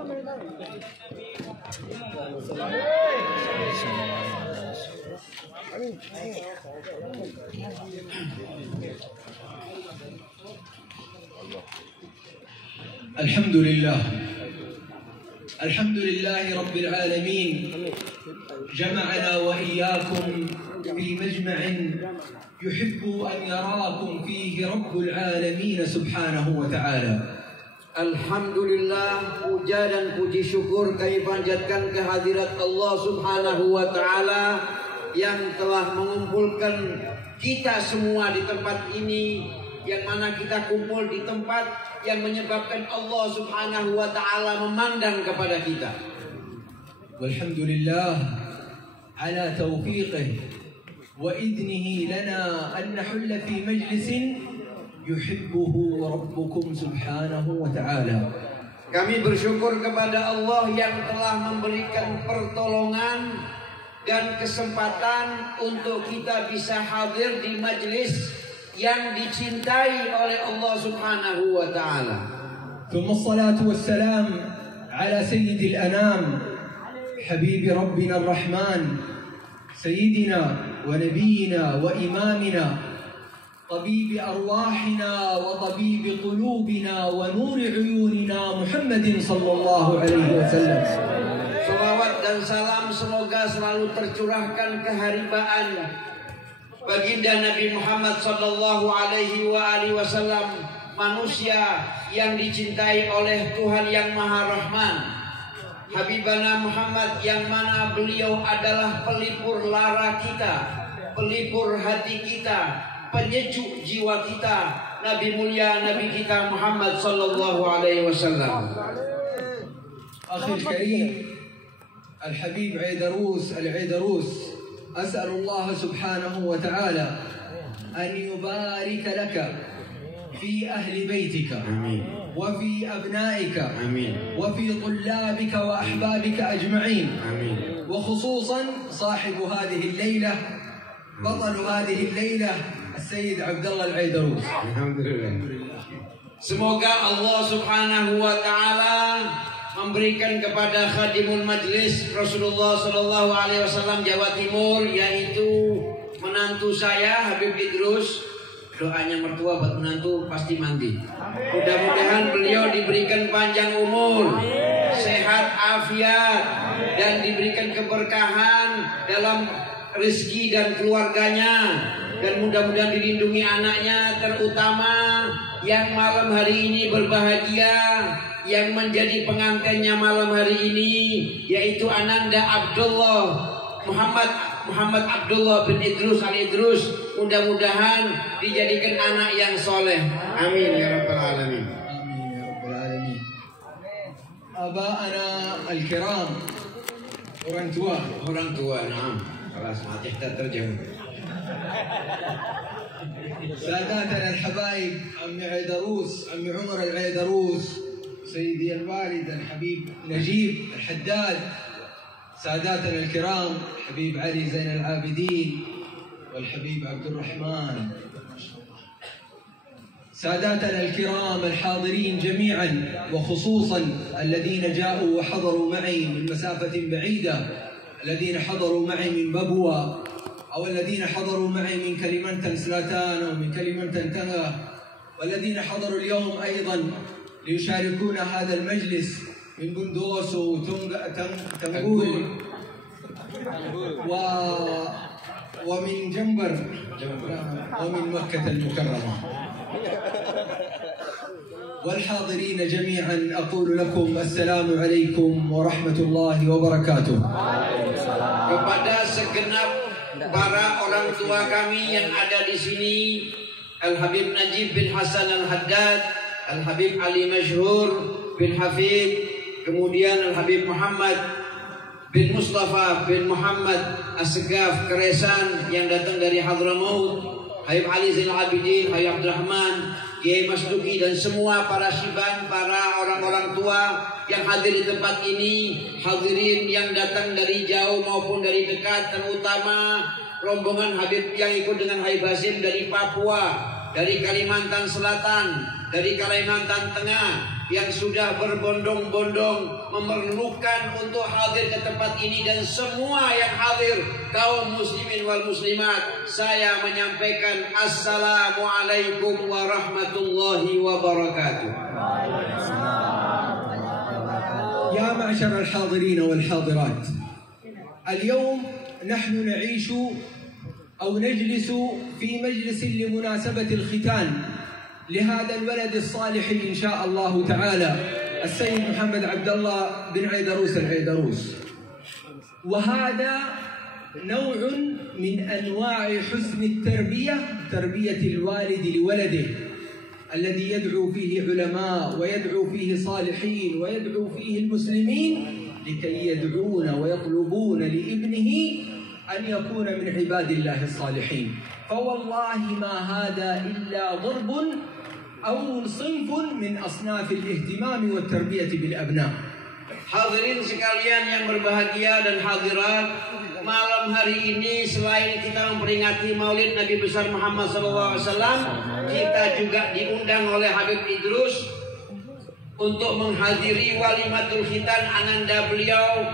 الحمد لله رب العالمين جمعنا وإياكم في مجمع يحب أن يراكم فيه رب العالمين سبحانه وتعالى. Alhamdulillah, puja dan puji syukur kami panjatkan kehadirat Allah Subhanahu wa Ta'ala yang telah mengumpulkan kita semua di tempat ini, yang mana kita kumpul di tempat yang menyebabkan Allah Subhanahu wa Ta'ala memandang kepada kita. Walhamdulillah ala taufiqih wa idnihi lana an nahulla fi majlisin yuhibbuhu rabbukum subhanahu wa ta'ala. Kami bersyukur kepada Allah yang telah memberikan pertolongan dan kesempatan untuk kita bisa hadir di majlis yang dicintai oleh Allah Subhanahu wa ta'ala. Thumma salatu wassalam ala sayyidil anam habibi rabbina ar-rahman sayyidina wa nabiyyina wa imamina طبيب أرواحنا وطبيب قلوبنا ونور عيوننا محمد صلى الله عليه وسلم. Salawat dan salam semoga selalu tercurahkan keharibaan baginda Nabi Muhammad sallallahu alaihi wasallam, manusia yang dicintai oleh Tuhan yang Maha Rahman. Habibana Muhammad yang mana beliau adalah pelipur lara kita, pelipur hati kita, penyejuk jiwa kita, Nabi mulia Nabi kita Muhammad sallallahu alaihi wasallam. أخي الكريم الحبيب عيدروس العيدروس، أسأل الله سبحانه وتعالى أن يبارك لك في أهل بيتك وفي أبنائك وفي طلابك وأحبابك أجمعين، وخصوصا صاحب هذه الليلة بطل هذه الليلة السيد عبد الله العيدروس. Alhamdulillah. Semoga Allah Subhanahu wa Ta'ala memberikan kepada khadimul majlis Rasulullah sallallahu alaihi wasallam Jawa Timur, yaitu menantu saya Habib Idrus. Doanya mertua buat menantu pasti mandi. Mudah-mudahan beliau diberikan panjang umur, sehat afiat, dan diberikan keberkahan dalam rezeki dan keluarganya, dan mudah-mudahan dilindungi anaknya, terutama yang malam hari ini berbahagia, yang menjadi pengantinnya malam hari ini, yaitu Ananda Abdullah Muhammad Abdullah bin Idrus al-Idrus. Mudah-mudahan dijadikan anak yang soleh. Amin ya rabbal alamin. Amin ya rabbal alamin. Aba'ana al-kiram, orang tua, nah. خلاص ما تحتاج ترجمة. ساداتنا الحبايب، عمي عيدروس، عمي عمر العيدروس، سيدي الوالد الحبيب نجيب الحداد، ساداتنا الكرام حبيب علي زين العابدين والحبيب عبد الرحمن، ساداتنا الكرام الحاضرين جميعا، وخصوصا الذين جاءوا وحضروا معي من مسافة بعيدة، الذين حضروا معي من ببوة، أو الذين حضروا معي من كلمنتن سلاتان أو من كلمنتن تنغا، والذين حضروا اليوم أيضا ليشاركون هذا المجلس من بندوس وتنقول ومن جنبر ومن مكة المكرمة. والحاضرين جميعا أقول لكم السلام عليكم ورحمة الله وبركاته. Kepada segenap para orang tua kami yang ada di sini, Al Habib Najib bin Hasan Al Haddad, Al Habib Ali Masyhur bin Hafid, kemudian Al Habib Muhammad bin Mustafa bin Muhammad As-Segaf Keresan yang datang dari Hadramaut, Habib Ali Zainal Abidin, Habib Abdurrahman, Kiai Masduki, dan semua para syiban, para orang-orang tua yang hadir di tempat ini, hadirin yang datang dari jauh maupun dari dekat, terutama rombongan Habib yang ikut dengan Habib Hasim dari Papua, dari Kalimantan Selatan, dari Kalimantan Tengah yang sudah berbondong-bondong memerlukan untuk hadir ke tempat ini, dan semua yang hadir kaum muslimin wal muslimat, saya menyampaikan assalamualaikum warahmatullahi wabarakatuh. يا معشر الحاضرين والحاضرات، اليوم نحن نعيش أو نجلس في مجلس لمناسبة الختان لهذا الولد الصالح إن شاء الله تعالى، السيد محمد عبد الله بن عيدروس العيدروس. وهذا نوع من أنواع حسن التربية، تربية الوالد لولده، الذي يدعو فيه علماء ويدعو فيه صالحين ويدعو فيه المسلمين لكي يدعون ويطلبون لابنه أن يكون من عباد الله الصالحين. فوالله ما هذا إلا ضرب أو صنف من أصناف الاهتمام والتربية بالأبناء. Hadirin sekalian yang berbahagia dan hadirat, malam hari ini selain kita memperingati Maulid Nabi besar Muhammad SAW, kita juga diundang oleh Habib Idrus untuk menghadiri walimatul khitan ananda beliau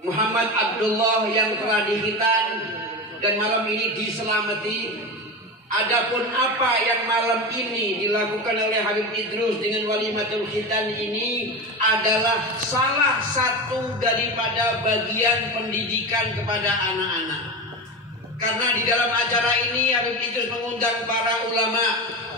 Muhammad Abdullah yang telah dikhitan dan malam ini diselamati. Adapun apa yang malam ini dilakukan oleh Habib Idrus dengan walimatul khitan ini adalah salah satu daripada bagian pendidikan kepada anak-anak. Karena di dalam acara ini Habib Idrus mengundang para ulama,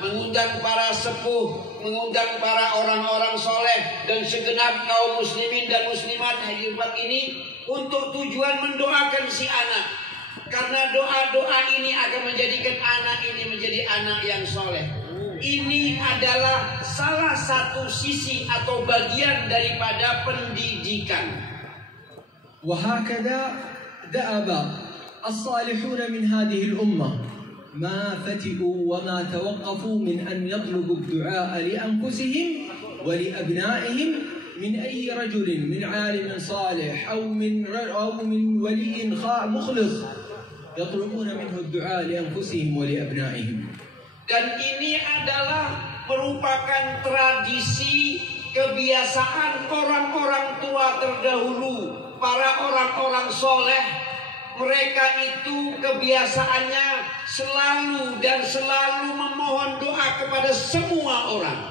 mengundang para sepuh, mengundang para orang-orang soleh dan segenap kaum muslimin dan muslimat di tempat ini untuk tujuan mendoakan si anak. Karena doa-doa ini akan menjadikan anak ini menjadi anak yang soleh. Ini adalah salah satu sisi atau bagian daripada pendidikan. وهكذا دأب الصالحون من هذه الأمة ما فتئوا وما توقفوا من أن يطلبوا الدعاء لأنفسهم ولأبنائهم من أي رجل من عالم صالح أو من ولي مخلص يطلبون منه الدعاء لأنفسهم ولأبنائهم. Dan ini adalah merupakan tradisi kebiasaan orang-orang tua terdahulu, para orang-orang soleh. Mereka itu kebiasaannya selalu memohon doa kepada semua orang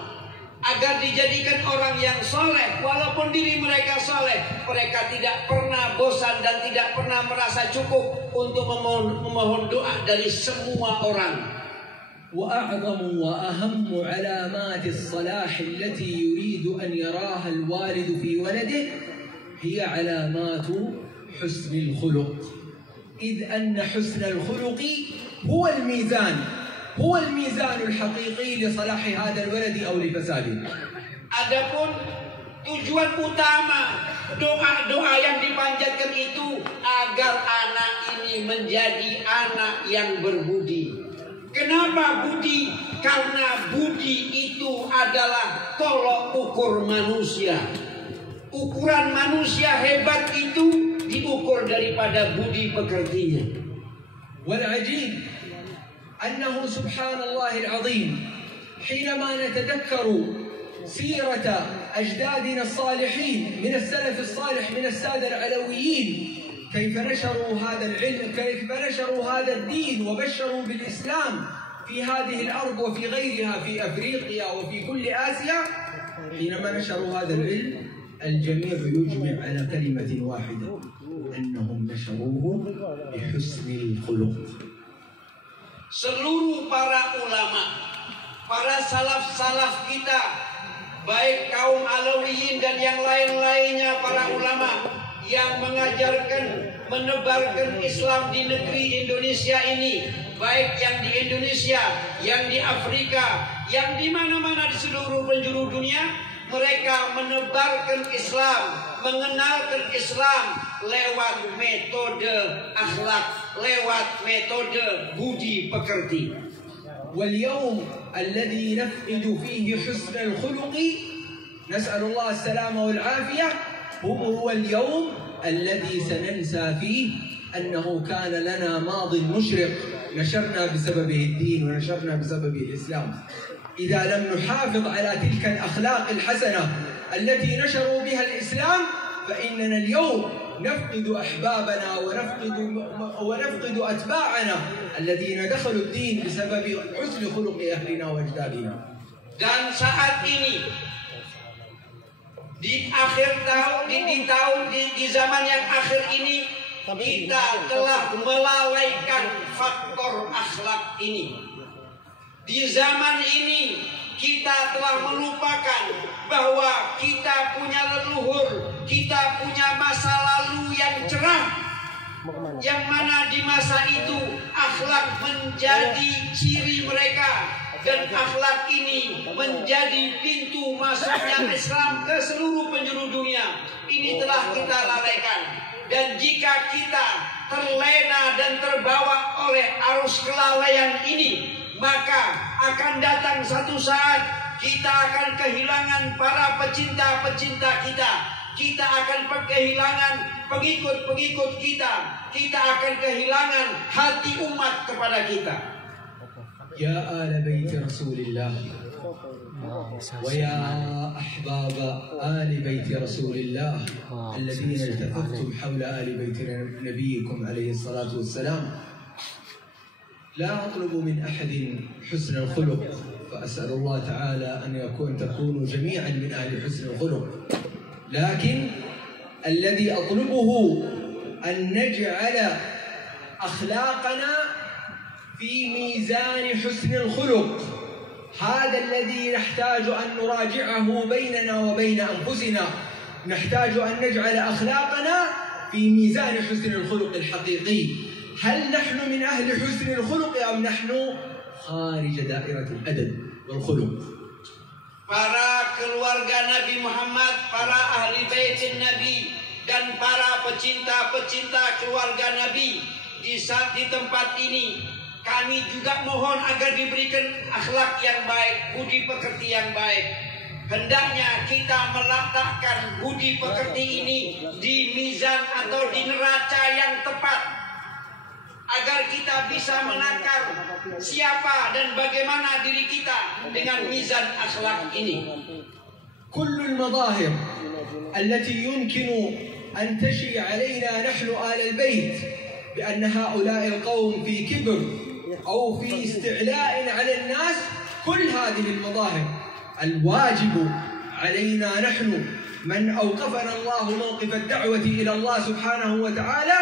agar dijadikan orang yang soleh. Walaupun diri mereka soleh, mereka tidak pernah bosan dan tidak pernah merasa cukup untuk memohon doa dari semua orang. وأعظم وأهم علامات الصلاح التي يريد أن يراها الوالد في ولده هي علامات حسن الخلق، إذ أن حسن الخلق هو الميزان الحقيقي لصلاح هذا الولد أو لفساده. Adapun tujuan utama doa-doa yang dipanjatkan itu agar anak ini menjadi anak yang berbudi. Kenapa budi? Karena budi itu adalah tolok ukur manusia. Ukuran manusia hebat itu diukur daripada budi pekertinya. والعجيب أنه سبحان الله العظيم حينما نتذكر سيرة أجدادنا الصالحين من السلف الصالح من السادة العلويين، كيف نشروا هذا العلم، كيف نشروا هذا الدين وبشروا بالإسلام في هذه الأرض وفي غيرها في أفريقيا وفي كل آسيا. حينما نشروا هذا العلم الجميع يجمع على كلمة واحدة، أنهم نشروه بحسن الخلق. Seluruh para ulama, para salaf-salaf kita, baik kaum Alawiyin dan yang lain-lainnya, para ulama yang mengajarkan, menebarkan Islam di negeri Indonesia ini, baik yang di Indonesia, yang di Afrika, yang di mana-mana di seluruh penjuru dunia, mereka menebarkan Islam, mengenalkan Islam lewat metode akhlak, lewat metode budi pekerti. واليوم الذي نفقد فيه حسن الخلق نسأل الله السلامة والعافية هو اليوم الذي سننسى فيه أنه كان لنا ماض مشرق نشرنا بسببه الدين ونشرنا بسببه الإسلام. إذا لم نحافظ على تلك الأخلاق الحسنة التي نشروا بها الإسلام فإننا اليوم نفقد أحبابنا ونفقد أتباعنا الذين دخلوا الدين بسبب حسن خلق أهلنا وأجدادنا. Dan saat ini di akhir tahun, di zaman yang akhir ini kita telah melalaikan faktor akhlak ini. Di zaman ini kita telah melupakan bahwa kita punya leluhur, kita punya masa lalu yang cerah, yang mana di masa itu akhlak menjadi ciri mereka, dan akhlak ini menjadi pintu masuknya Islam ke seluruh penjuru dunia. Ini telah kita lalaikan, dan jika kita terlena dan terbawa oleh arus kelalaian ini, maka akan datang satu saat kita akan kehilangan para pecinta-pecinta kita. Kita akan kehilangan pengikut-pengikut kita. Kita akan kehilangan hati umat kepada kita. Ya ahla baiti Rasulillah wa ya ahbab ahli baiti Rasulillah alladhina iltafaftum hawla ahli baiti nabiyikum alayhi salatu wassalam. لا أطلب من أحد حسن الخلق فأسأل الله تعالى أن تكونوا جميعا من أهل حسن الخلق، لكن الذي أطلبه أن نجعل أخلاقنا في ميزان حسن الخلق. هذا الذي نحتاج أن نراجعه بيننا وبين أنفسنا. نحتاج أن نجعل أخلاقنا في ميزان حسن الخلق الحقيقي. هل نحن من أهل حسن الخلق أم نحن خارج دائرة الأدب والخلق؟ Para keluarga Nabi Muhammad, para ahli baitin Nabi, dan para pecinta-pecinta keluarga Nabi di tempat ini, kami juga mohon agar diberikan akhlak yang baik, budi pekerti yang baik. Hendaknya kita meletakkan budi pekerti ini di mizan atau di neraca yang tepat, agar kita bisa menakar siapa dan bagaimana diri kita dengan mizan akhlak ini. كل المظاهر التي يمكن أن تشي علينا نحن آل البيت بأن هؤلاء القوم في كبر أو في استعلاء على الناس، كل هذه المظاهر الواجب علينا نحن من أوقفنا الله موقف الدعوة إلى الله سبحانه وتعالى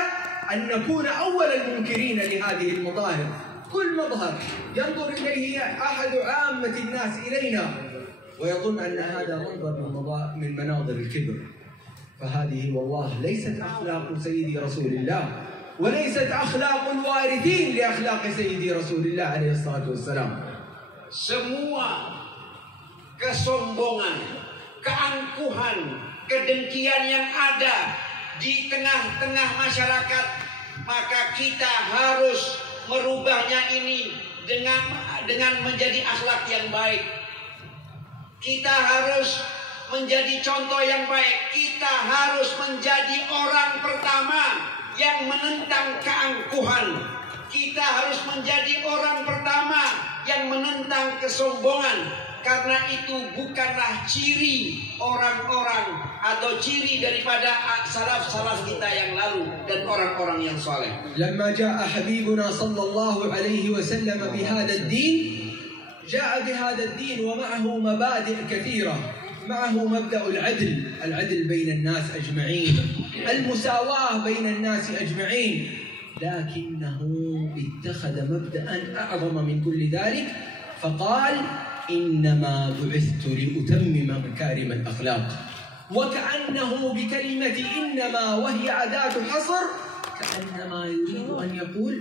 أن نكون أول المنكرين لهذه المظاهر. كل مظهر ينظر إليه أحد عامة الناس إلينا ويظن أن هذا منظر من مناظر الكبر، فهذه والله ليست أخلاق سيدي رسول الله، وليست أخلاق الوارثين لأخلاق سيدي رسول الله عليه الصلاة والسلام. Semua kesombongan, keangkuhan, kedengkian yang ada di tengah-tengah masyarakat, maka kita harus merubahnya ini dengan menjadi akhlak yang baik. Kita harus menjadi contoh yang baik. Kita harus menjadi orang pertama yang menentang keangkuhan. Kita harus menjadi orang pertama yang menentang kesombongan. Karena itu bukanlah ciri orang-orang atau ciri daripada salaf-salaf kita yang lalu dan orang-orang yang saleh. لما جاء حبيبنا صلى الله عليه وسلم بهذا الدين، جاء بهذا الدين ومعه مبادئ كثيرة. معه مبدأ العدل بين الناس أجمعين، المساواة بين الناس أجمعين، لكنه اتخذ مبدأ أعظم من كل ذلك فقال: إنما بعثت لأتمم مكارم الأخلاق. وكأنه بكلمة إنما وهي أداة حصر، كأنما يريد أن يقول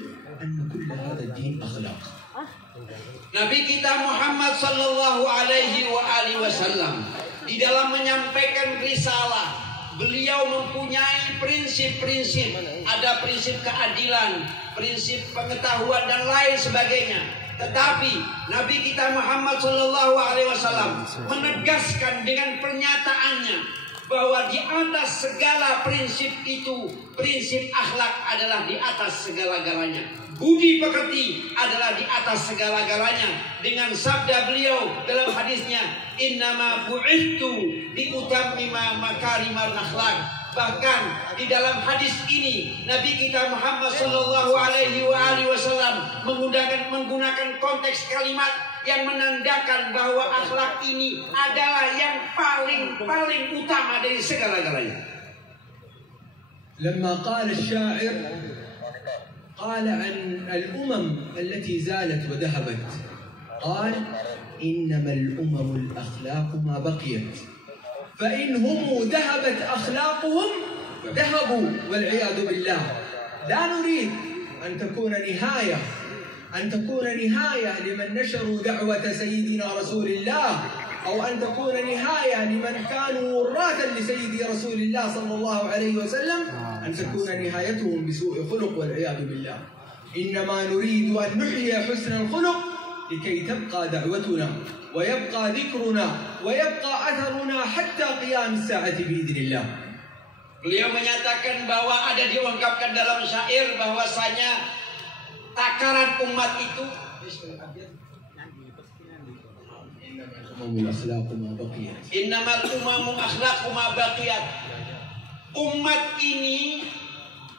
أن كل هذا الدين أخلاق. Nabi kita Muhammad sallallahu alaihi wasallam di dalam menyampaikan risalah, beliau mempunyai prinsip-prinsip. Ada prinsip keadilan, prinsip pengetahuan dan lain sebagainya. Tetapi Nabi kita Muhammad sallallahu alaihi wasallam menegaskan dengan pernyataannya bahwa di atas segala prinsip itu, prinsip akhlak adalah di atas segala-galanya. Budi pekerti adalah di atas segala-galanya. Dengan sabda beliau dalam hadisnya, innama bu'ithtu liutammima makarimal akhlak. Bahkan di dalam hadis ini Nabi kita Muhammad sallallahu alaihi wasallam menggunakan konteks kalimat yang menandakan bahwa akhlak ini adalah yang paling utama dari segala-galanya. لما قال الشاعر قال عن الأمم التي زالت وذهبت قال إنما الأمم الأخلاق ما بقيت فإن هم ذهبت أخلاقهم ذهبوا والعياذ بالله. لا نريد أن تكون نهاية لمن نشروا دعوة سيدنا رسول الله، أو أن تكون نهاية لمن كانوا وراثا لسيدي رسول الله صلى الله عليه وسلم، أن تكون نهايتهم بسوء خلق والعياذ بالله. إنما نريد أن نحيي حسن الخلق لكي تبقى دعوتنا ويبقى ذكرنا ويبقى أثرنا حتى قيام الساعة بإذن الله. Beliau menyatakan bahwa ada diungkapkan dalam syair bahwasanya takaran umat itu innamal umamu akhlaqu ma baqiyat. Umat ini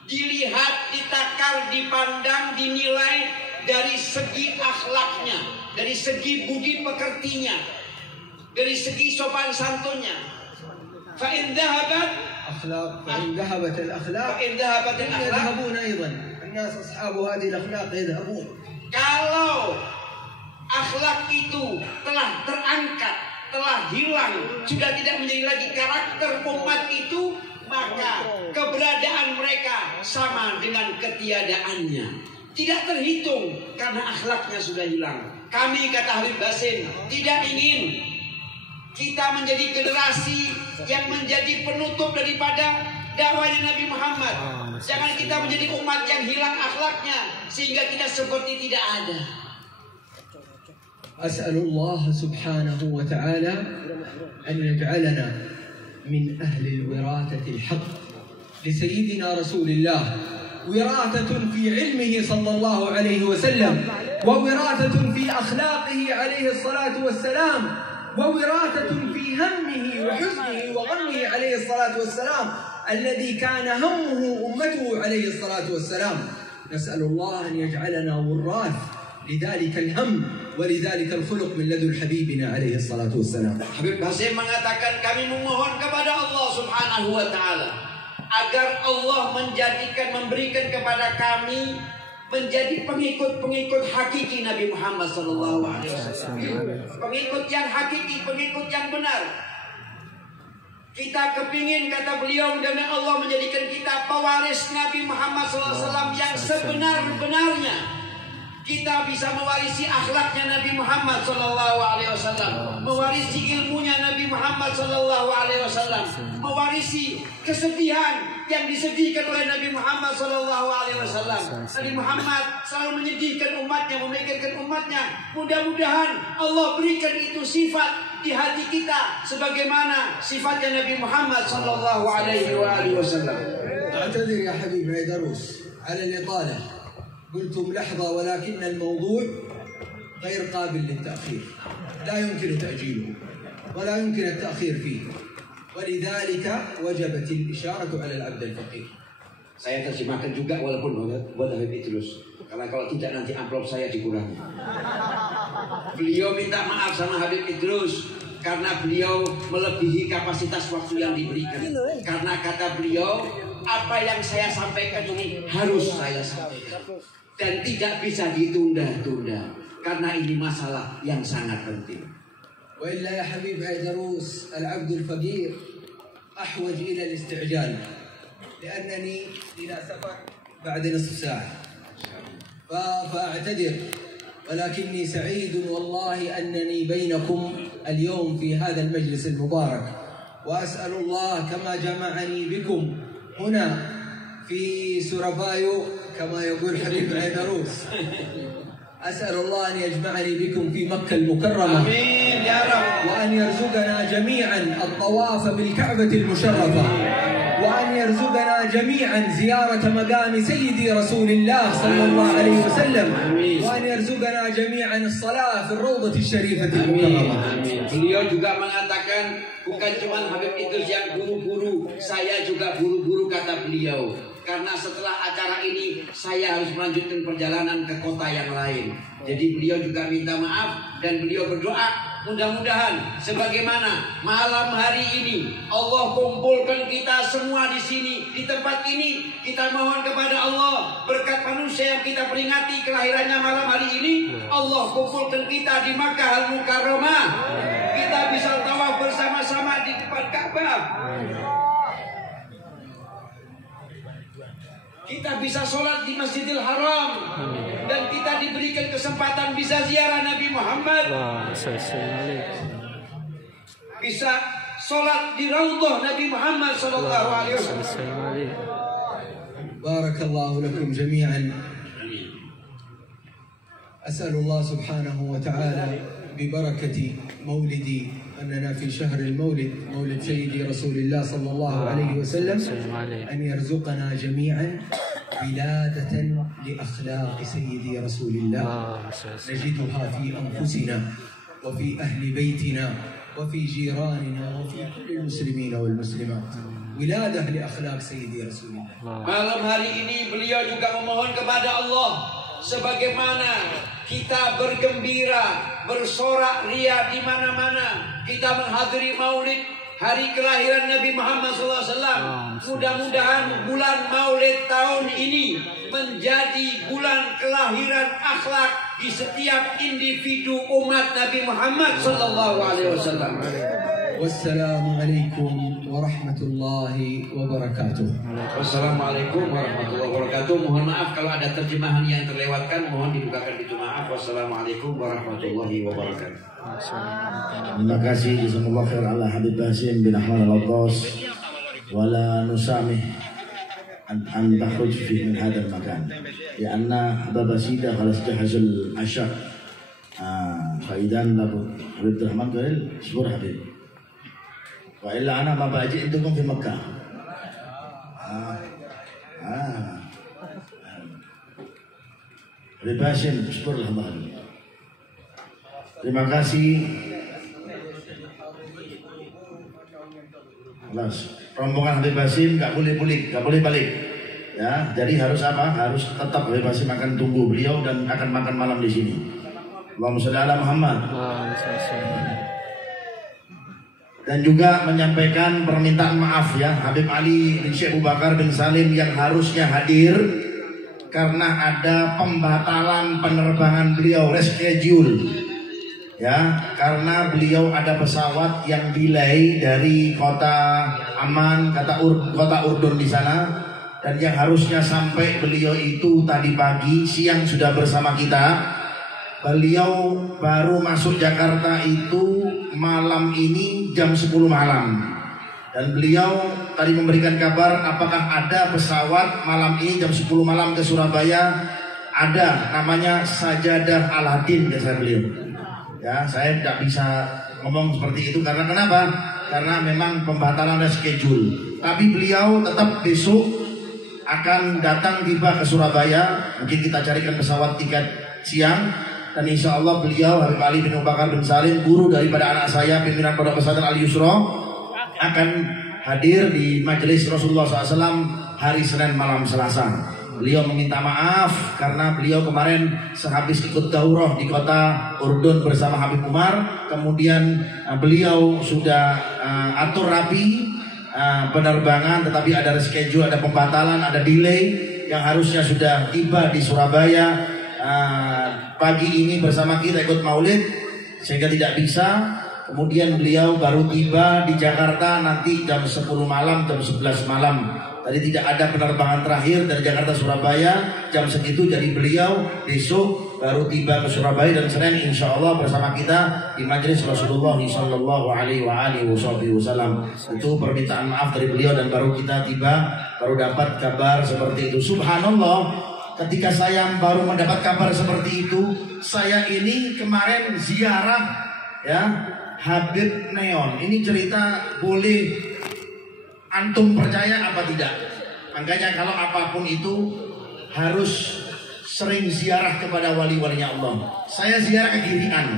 dilihat, ditakar, dipandang, dinilai dari segi akhlaknya, dari segi budi pekertinya, dari segi sopan santunnya. Fa in dhahabat al-akhlaq يذهبون أيضا الناس أصحاب هذه الأخلاق يذهبون. Kalau akhlak itu telah terangkat, telah hilang, sudah tidak menjadi lagi karakter umat itu, maka keberadaan mereka sama dengan ketiadaannya. Tidak terhitung karena akhlaknya sudah hilang. Kami, kata Habib Basim, tidak ingin kita menjadi generasi yang menjadi penutup daripada dakwahnya Nabi Muhammad. Jangan kita menjadi umat yang hilang akhlaknya sehingga kita seperti tidak ada. أسأل الله سبحانه وتعالى أن يجعلنا من أهل الوراثة الحق لسيدنا رسول الله، وراثة في علمه صلى الله عليه وسلم، ووراثة في أخلاقه عليه الصلاة والسلام، ووراثة في همه وحزنه وغمه عليه الصلاة والسلام الذي كان همه أمته عليه الصلاة والسلام. نسأل الله أن يجعلنا وراث لذلك الهم ولذلك الخلق من لدن حبيبنا عليه الصلاة والسلام. Habib Basim mengatakan kami memohon kepada Allah Subhanahu wa taala agar Allah memberikan kepada kami menjadi pengikut hakiki Nabi Muhammad sallallahu alaihi wasallam. Pengikut yang hakiki, pengikut yang benar. Kita kepingin, kata beliau, dan Allah menjadikan kita pewaris Nabi Muhammad sallallahu alaihi wasallam yang sebenar-benarnya. Kita bisa mewarisi akhlaknya Nabi Muhammad sallallahu alaihi wasallam, mewarisi ilmunya Nabi Muhammad sallallahu alaihi wasallam, mewarisi kesedihan yang disedihkan oleh Nabi Muhammad sallallahu alaihi wasallam. Nabi Muhammad selalu menyedihkan umatnya, memikirkan umatnya. Mudah-mudahan Allah berikan itu sifat di hati kita sebagaimana sifatnya Nabi Muhammad sallallahu alaihi wasallam. أعتذر يا حبيب عيدروس على الإطالة، قلتم لحظة ولكن الموضوع غير قابل للتأخير، لا يمكن تأجيله ولا يمكن التأخير فيه، ولذلك وجبت الإشارة على العبد الفقير. Saya terjemahkan juga walaupun buat Habib Idrus, karena kalau tidak nanti amplop saya dikurangi. Beliau minta maaf sama Habib Idrus karena beliau melebihi kapasitas waktu yang diberikan. Karena kata beliau, apa yang saya sampaikan ini harus saya sampaikan dan tidak bisa ditunda-tunda karena ini masalah yang sangat penting. وإلا يا حبيب عيدروس العبد الفقير أحوج إلى الاستعجال لأنني إلى سفر بعد نصف ساعة فأعتذر، ولكني سعيد والله أنني بينكم اليوم في هذا المجلس المبارك، وأسأل الله كما جمعني بكم هنا في سورابايو كما يقول حبيب عيدروس أسأل الله أن يجمعني بكم في مكة المكرمة آمين يا رب. وأن يرزقنا جميعا الطواف بالكعبة المشرفة وأن يرزقنا جميعا زيارة مقام سيدي رسول الله صلى الله عليه وسلم وأن يرزقنا جميعا الصلاة في الروضة الشريفة المكرمة. Beliau juga mengatakan bukan cuma Habib Idrus yang buru-buru, saya juga buru-buru kata beliau. Karena setelah acara ini saya harus melanjutkan perjalanan ke kota yang lain. Jadi beliau juga minta maaf dan beliau berdoa mudah-mudahan sebagaimana malam hari ini Allah kumpulkan kita semua di sini, di tempat ini. Kita mohon kepada Allah berkat manusia yang kita peringati kelahirannya malam hari ini, Allah kumpulkan kita di Makkah Al-Mukarramah. Kita bisa tawaf bersama-sama di depan Ka'bah. Kita bisa sholat di Masjidil Haram dan kita diberikan kesempatan bisa ziarah Nabi Muhammad, bisa sholat di Raudhah Nabi Muhammad sallallahu alaihi wasallam. بارك الله لكم جميعا. أسأل الله سبحانه وتعالى ببركة مولدي أننا في شهر المولد، مولد سيدي رسول الله صلى الله عليه وسلم، أن يرزقنا جميعا ولادة لأخلاق سيدي رسول الله نجدها في أنفسنا وفي أهل بيتنا وفي جيراننا وفي كل المسلمين والمسلمات. ولادة لأخلاق سيدي رسول الله. Malam hari ini beliau juga memohon kepada Allah sebagaimana kita bergembira, bersorak ria di mana-mana, kita menghadiri Maulid hari kelahiran Nabi Muhammad SAW. Mudah-mudahan bulan Maulid tahun ini menjadi bulan kelahiran akhlak di setiap individu umat Nabi Muhammad SAW. Wassalamualaikum warahmatullahi wabarakatuh. Wassalamualaikum warahmatullahi wabarakatuh. Mohon maaf kalau ada terjemahan yang terlewatkan, mohon dibukakan pintu maaf. Wassalamualaikum warahmatullahi wabarakatuh. Terima kasih jazakallahu khair ala Habib Basim bin Ahmad Al-Attas. Wala nusamih an takhruj fi min hadha al-makan. Lianna Habib Basida khalas jahazul ashaq. Faidan lahu Habib Rahman qalil syukur Habib. Wa illa ana ma baji intukum fi Makkah. Habib Basim syukur Allah. Terima kasih. Rombongan Habib Basim nggak boleh balik. Ya, jadi harus apa? Harus tetap Habib Basim akan tunggu beliau dan akan makan malam di sini. Allahumma sholli ala Muhammad. Dan juga menyampaikan permintaan maaf ya Habib Ali bin Syekh Abu Bakar bin Salim yang harusnya hadir karena ada pembatalan penerbangan beliau, reschedule. Ya, karena beliau ada pesawat yang delay dari kota Amman, kota Urdun di sana, dan yang harusnya sampai beliau itu tadi pagi, siang sudah bersama kita. Beliau baru masuk Jakarta itu malam ini jam 10 malam. Dan beliau tadi memberikan kabar apakah ada pesawat malam ini jam 10 malam ke Surabaya. Ada, namanya Sajadah Aladin kata beliau. Ya, saya tidak bisa ngomong seperti itu karena kenapa? Karena memang pembatalan schedule. Tapi beliau tetap besok akan datang tiba ke Surabaya. Mungkin kita carikan pesawat tiket siang. Dan insya Allah beliau Habib Ali bin Abu Bakar bin Salim, guru daripada anak saya, pimpinan Pondok Pesantren Al Yusra, akan hadir di majelis Rasulullah SAW hari Senin malam Selasa. Beliau meminta maaf karena beliau kemarin sehabis ikut daurah di kota Urdun bersama Habib Umar, kemudian beliau sudah atur rapi penerbangan, tetapi ada reschedule, ada pembatalan, ada delay yang harusnya sudah tiba di Surabaya pagi ini bersama kita ikut maulid sehingga tidak bisa. Kemudian beliau baru tiba di Jakarta nanti jam 10 malam, jam 11 malam. Tadi tidak ada penerbangan terakhir dari Jakarta Surabaya jam segitu, jadi beliau besok baru tiba ke Surabaya dan Senin insya Allah bersama kita di majelis Rasulullah Sallallahu Alaihi Wasallam. Itu permintaan maaf dari beliau dan baru kita tiba, baru dapat kabar seperti itu. Subhanallah. ketika saya baru mendapat kabar seperti itu, saya ini kemarin ziarah ya Habib Neon. Ini cerita boleh antum percaya apa tidak? Makanya kalau apapun itu harus sering ziarah kepada wali-walinya Allah. Saya ziarah ke Girian,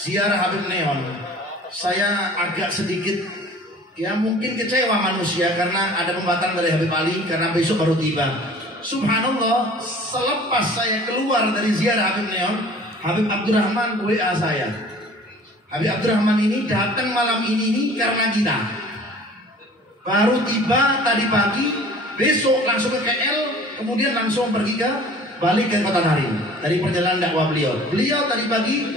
ziarah Habib Neon. Saya agak sedikit ya mungkin kecewa manusia karena ada pembatalan dari Habib Ali karena besok baru tiba. Subhanallah, selepas saya keluar dari ziarah Habib Neon, Habib Abdurrahman WA saya. Habib Abdurrahman ini datang malam ini karena kita. Baru tiba tadi pagi, besok langsung ke KL, kemudian langsung pergi ke balik ke Kota Narin dari perjalanan dakwah beliau. Beliau tadi pagi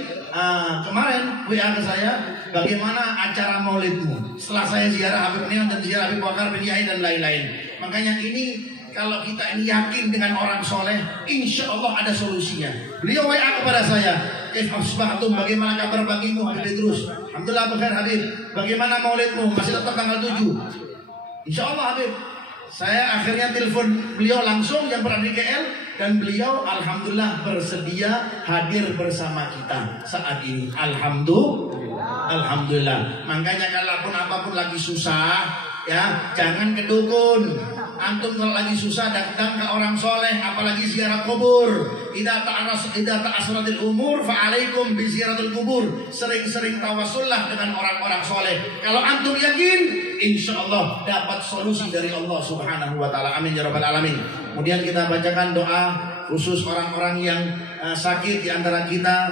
kemarin WA ke saya, bagaimana acara maulidmu? Setelah saya ziarah Habib Neon dan ziarah Habib Bakar bin Yahya dan lain-lain. Makanya ini kalau kita ini yakin dengan orang soleh, insya Allah ada solusinya. Beliau WA kepada saya, bagaimana kabar bagimu Habib Idrus? Alhamdulillah bekhair Habib. Bagaimana maulidmu? Masih tetap tanggal 7? Insya Allah Habib. Saya akhirnya telepon beliau langsung yang berada di KL, dan beliau alhamdulillah bersedia hadir bersama kita saat ini. Alhamdulillah. Makanya kalaupun apapun lagi susah, ya jangan ke dukun. Antum kalau lagi susah datang ke orang soleh, apalagi ziarah kubur. Idza ta'asratil umur fa'alaikum bi ziaratil kubur. Sering-sering tawassullah dengan orang-orang soleh. Kalau antum yakin, insya Allah dapat solusi dari Allah Subhanahu wa taala. Amin ya rabbal alamin. Kemudian kita bacakan doa khusus orang-orang yang sakit di antara kita.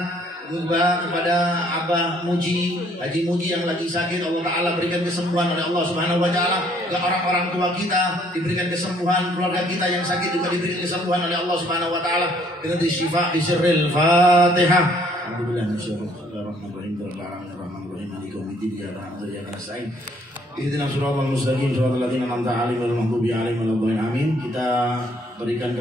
Kepada Abah Muji, Haji Muji yang lagi sakit, Allah Ta'ala berikan kesembuhan oleh Allah Subhanahu wa Ta'ala. Ke orang-orang tua kita diberikan kesembuhan, keluarga kita yang sakit juga diberikan kesembuhan oleh Allah Subhanahu wa Ta'ala dengan syifa bisirril Fatihah. Alhamdulillah bismillahirrahmanirrahim. Bismillahirrahmanirrahim. Maliki yaumiddin. Iyyaka na'budu wa iyyaka nasta'in. Ihdinas siratal mustaqim, siratal ladzina an'amta 'alaihim ghairil maghdubi 'alaihim waladdallin. Amin. Kita berikan